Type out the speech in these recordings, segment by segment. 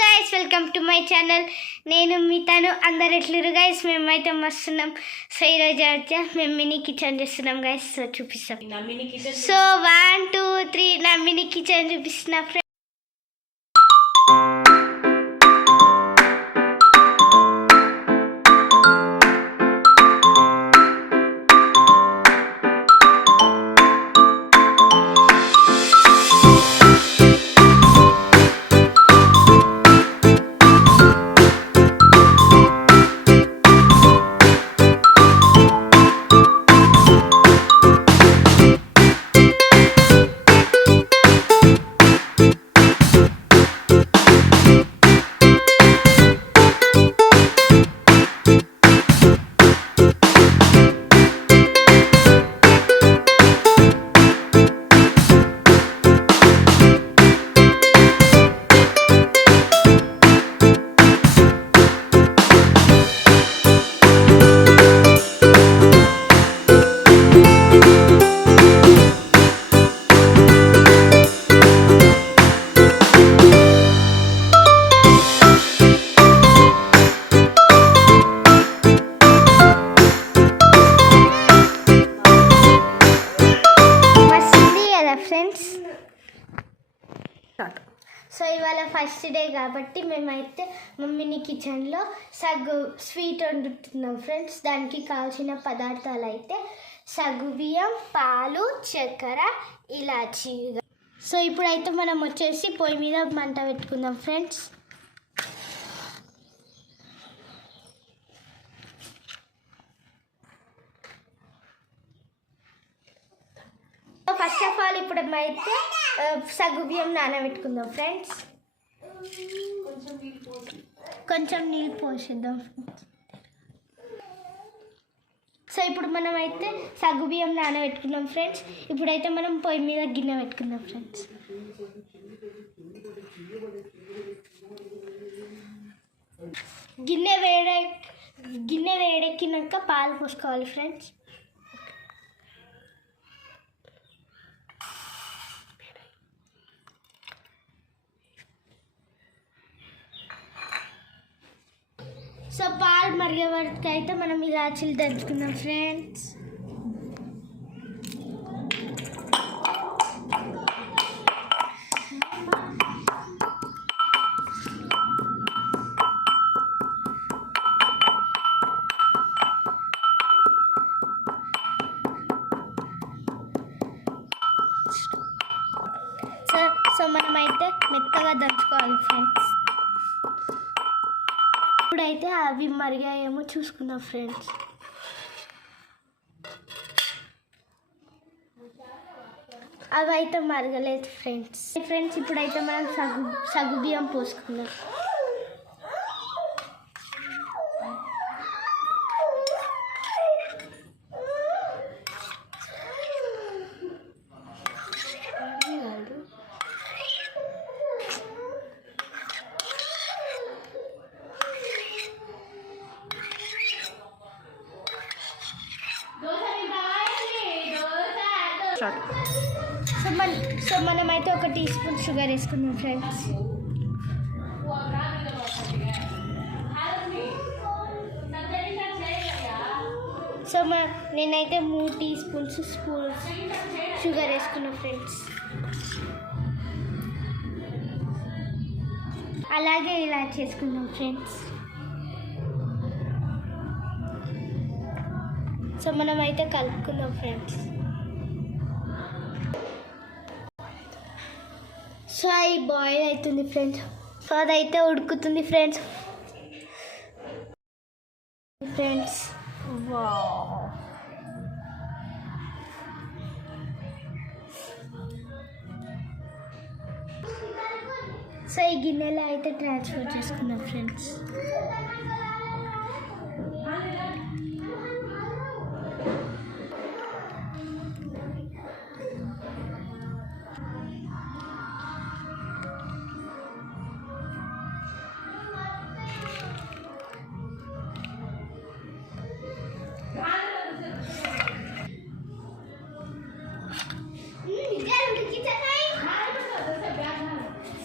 Guys welcome to my channel. నేను మీ తను అందరు ఎట్లురు గైస్. మేమైతే మస్తున్నాం. సో ఈరోజు అయితే మేము మినీ కిచెన్ చేస్తున్నాం గైస్. సో చూపిస్తాం. సో 1 2 3 నా మినీ కిచెన్ చూపిస్తున్నా ఫ్రెండ్స్. సో ఇవాళ ఫస్ట్ డే కాబట్టి మేమైతే మమ్మీని కిచెన్లో సగ్గు స్వీట్ వండుతున్నాం ఫ్రెండ్స్. దానికి కావాల్సిన పదార్థాలు అయితే సగ్గు బియ్యం, పాలు, చక్కెర, ఇలాచీ. సో ఇప్పుడైతే మనం వచ్చేసి పొయ్యి మీద మంట పెట్టుకుందాం ఫ్రెండ్స్. ఫస్ట్ ఆఫ్ ఆల్ ఇప్పుడు అయితే సగ్గు బియ్యం నానబెట్టుకుందాం ఫ్రెండ్స్. కొంచెం నీళ్ళు పోసేద్దాం ఫ్రెండ్స్. సో ఇప్పుడు మనం అయితే సగ్గు బియ్యం నానబెట్టుకున్నాం ఫ్రెండ్స్. ఇప్పుడైతే మనం పొయ్యి మీద గిన్నె పెట్టుకుందాం ఫ్రెండ్స్. గిన్నె వేడెక్కినాక పాలు పోసుకోవాలి ఫ్రెండ్స్. సో పాలు మరిగే వరకు అయితే మనం ఇలాచీలు దంచుకుందాం ఫ్రెండ్స్. సో మనమైతే మెత్తగా దంచుకోవాలి ఫ్రెండ్స్. ఇప్పుడైతే అవి మరిగాయేమో చూసుకుందాం ఫ్రెండ్స్. అవి అయితే మరగలేదు ఫ్రెండ్స్. ఇప్పుడైతే మనం సగ్గు బియ్యం పోసుకుందాం. సో మనమైతే 1 టీ స్పూన్ షుగర్ వేసుకున్నాం ఫ్రెండ్స్. సో నేనైతే 3 టీ స్పూన్స్ షుగర్ వేసుకున్నాం ఫ్రెండ్స్. అలాగే ఇలా చేసుకున్నాం ఫ్రెండ్స్. సో మనమైతే కలుపుకుందాం ఫ్రెండ్స్. సో అది బాయిల్ అవుతుంది ఫ్రెండ్స్. సో అదైతే ఉడుకుతుంది ఫ్రెండ్స్. సో ఈ గిన్నెలో అయితే ట్రాన్స్ఫర్ చేసుకున్నాం ఫ్రెండ్స్.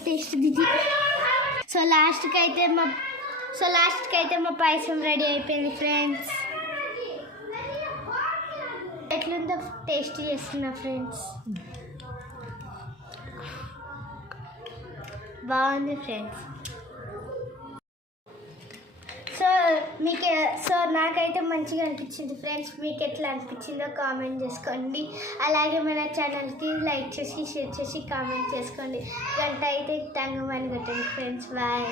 टेस्ट दीजिए। సో లాస్ట్కి అయితే మా పాయసం రెడీ అయిపోయింది ఫ్రెండ్స్. ఎట్లుందో టేస్ట్ చేస్తున్నా ఫ్రెండ్స్. బాగుంది ఫ్రెండ్స్. సో నాకైతే మంచిగా అనిపించింది ఫ్రెండ్స్. మీకు ఎట్లా అనిపించిందో కామెంట్ చేసుకోండి. అలాగే మన ఛానల్కి లైక్ చేసి షేర్ చేసి కామెంట్ చేసుకోండి. గంట అయితే తంగమని కొట్టండి ఫ్రెండ్స్. బాయ్.